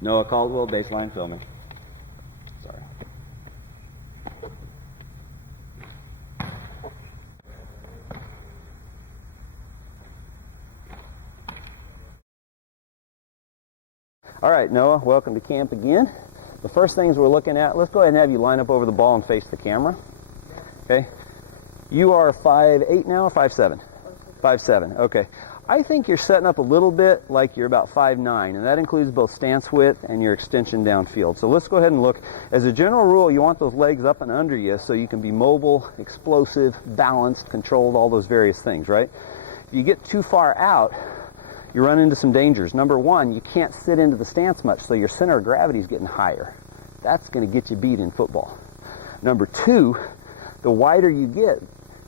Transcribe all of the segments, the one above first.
Noah Caldwell, baseline filming. Sorry. All right, Noah, welcome to camp again. The first things we're looking at, let's go ahead and have you line up over the ball and face the camera. Okay. You are 5'8" now or 5'7"? 5'7", okay. I think you're setting up a little bit like you're about 5'9", and that includes both stance width and your extension downfield. So let's go ahead and look. As a general rule, you want those legs up and under you so you can be mobile, explosive, balanced, controlled, all those various things, right? If you get too far out, you run into some dangers. Number one, you can't sit into the stance much, so your center of gravity is getting higher. That's going to get you beat in football. Number two, the wider you get,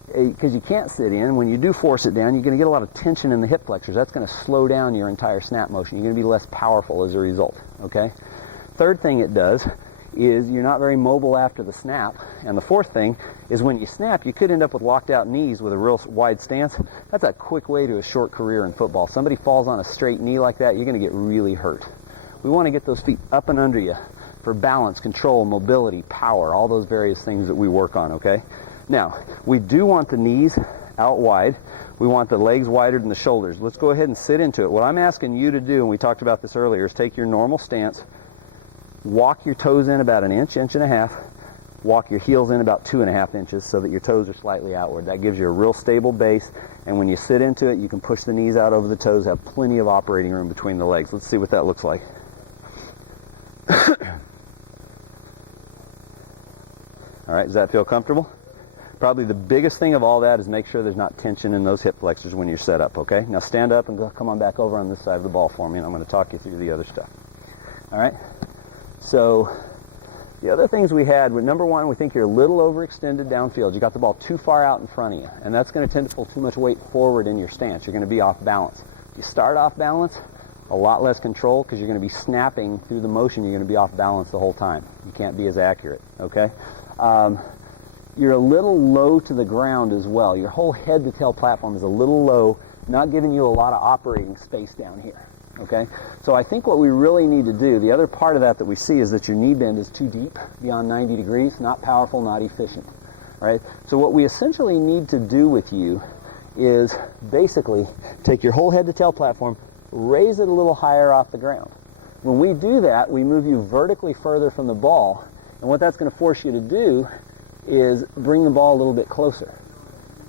because you can't sit in, when you do force it down, you're going to get a lot of tension in the hip flexors. That's going to slow down your entire snap motion. You're going to be less powerful as a result, okay? Third thing it does is you're not very mobile after the snap. And the fourth thing is when you snap, you could end up with locked out knees with a real wide stance. That's a quick way to a short career in football. Somebody falls on a straight knee like that, you're going to get really hurt. We want to get those feet up and under you for balance, control, mobility, power, all those various things that we work on, okay? Now, we do want the knees out wide. We want the legs wider than the shoulders. Let's go ahead and sit into it. What I'm asking you to do, and we talked about this earlier, is take your normal stance, walk your toes in about an inch, inch and a half, walk your heels in about 2.5 inches so that your toes are slightly outward. That gives you a real stable base, and when you sit into it, you can push the knees out over the toes, have plenty of operating room between the legs. Let's see what that looks like. All right, does that feel comfortable? Probably the biggest thing of all that is make sure there's not tension in those hip flexors when you're set up, okay? Now stand up and go, come on back over on this side of the ball for me, and I'm going to talk you through the other stuff. All right? So the other things we had were, number one, we think you're a little overextended downfield. You got the ball too far out in front of you, and that's going to tend to pull too much weight forward in your stance. You're going to be off balance. If you start off balance, a lot less control because you're going to be snapping through the motion. You're going to be off balance the whole time. You can't be as accurate, okay? You're a little low to the ground as well. Your whole head-to-tail platform is a little low, not giving you a lot of operating space down here, okay? So I think what we really need to do, the other part of that we see is that your knee bend is too deep, beyond 90 degrees, not powerful, not efficient, right? So what we essentially need to do with you is basically take your whole head-to-tail platform, raise it a little higher off the ground. When we do that, we move you vertically further from the ball, and what that's going to force you to do is bring the ball a little bit closer.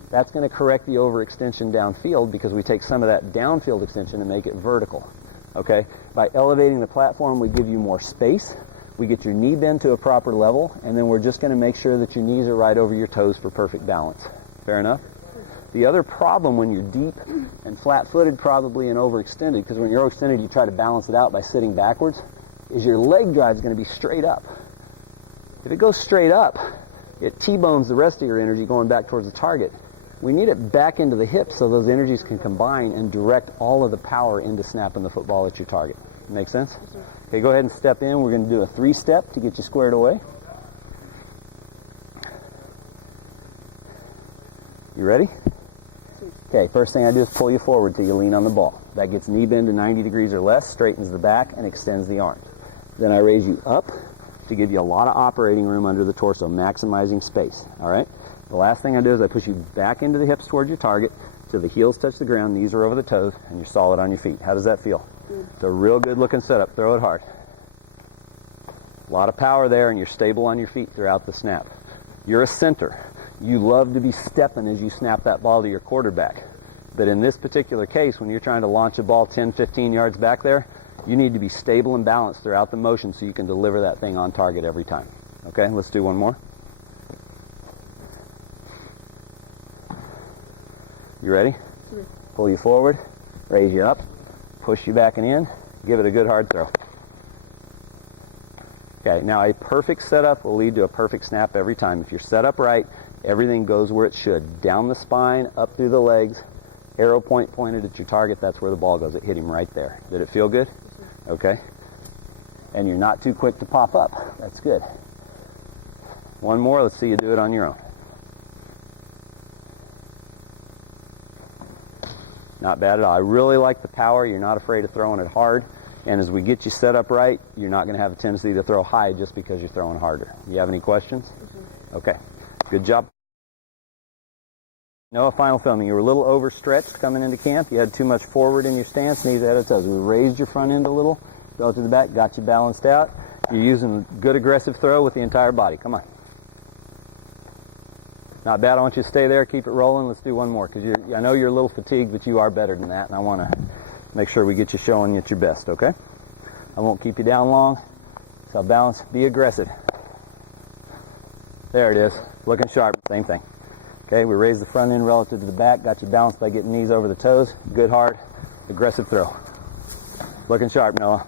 That's going to correct the overextension downfield because we take some of that downfield extension and make it vertical. Okay? By elevating the platform, we give you more space. We get your knee bend to a proper level, and then we're just going to make sure that your knees are right over your toes for perfect balance. Fair enough? The other problem when you're deep and flat-footed probably and overextended, because when you're overextended you try to balance it out by sitting backwards, is your leg drive is going to be straight up. If it goes straight up, it T-bones the rest of your energy going back towards the target. We need it back into the hips so those energies can combine and direct all of the power into snapping the football at your target. Make sense? Okay, go ahead and step in. We're going to do a 3-step to get you squared away. You ready? Okay, first thing I do is pull you forward till you lean on the ball. That gets knee bend to 90 degrees or less, straightens the back, and extends the arm. Then I raise you up to give you a lot of operating room under the torso, maximizing space, all right? The last thing I do is I push you back into the hips towards your target till the heels touch the ground, knees are over the toes, and you're solid on your feet. How does that feel? Good. It's a real good looking setup. Throw it hard. A lot of power there, and you're stable on your feet throughout the snap. You're a center. You love to be stepping as you snap that ball to your quarterback. But in this particular case, when you're trying to launch a ball 10, 15 yards back there, you need to be stable and balanced throughout the motion so you can deliver that thing on target every time. Okay, let's do one more. You ready? Sure. Pull you forward, raise you up, push you back and in, give it a good hard throw. Okay, now a perfect setup will lead to a perfect snap every time. If you're set up right, everything goes where it should. Down the spine, up through the legs, arrow point pointed at your target, that's where the ball goes. It hit him right there. Did it feel good? Okay. And you're not too quick to pop up. That's good. One more. Let's see you do it on your own. Not bad at all. I really like the power. You're not afraid of throwing it hard. And as we get you set up right, you're not going to have a tendency to throw high just because you're throwing harder. You have any questions? Okay. Good job. Noah, final filming. You were a little overstretched coming into camp. You had too much forward in your stance, knees ahead of toes. We raised your front end a little, fell to the back, got you balanced out. You're using a good aggressive throw with the entire body. Come on. Not bad. I want you to stay there. Keep it rolling. Let's do one more because I know you're a little fatigued, but you are better than that, and I want to make sure we get you showing at your best, okay? I won't keep you down long. So balance. Be aggressive. There it is. Looking sharp. Same thing. Okay, we raise the front end relative to the back. Got you balanced by getting knees over the toes. Good, hard, aggressive throw. Looking sharp, Noah.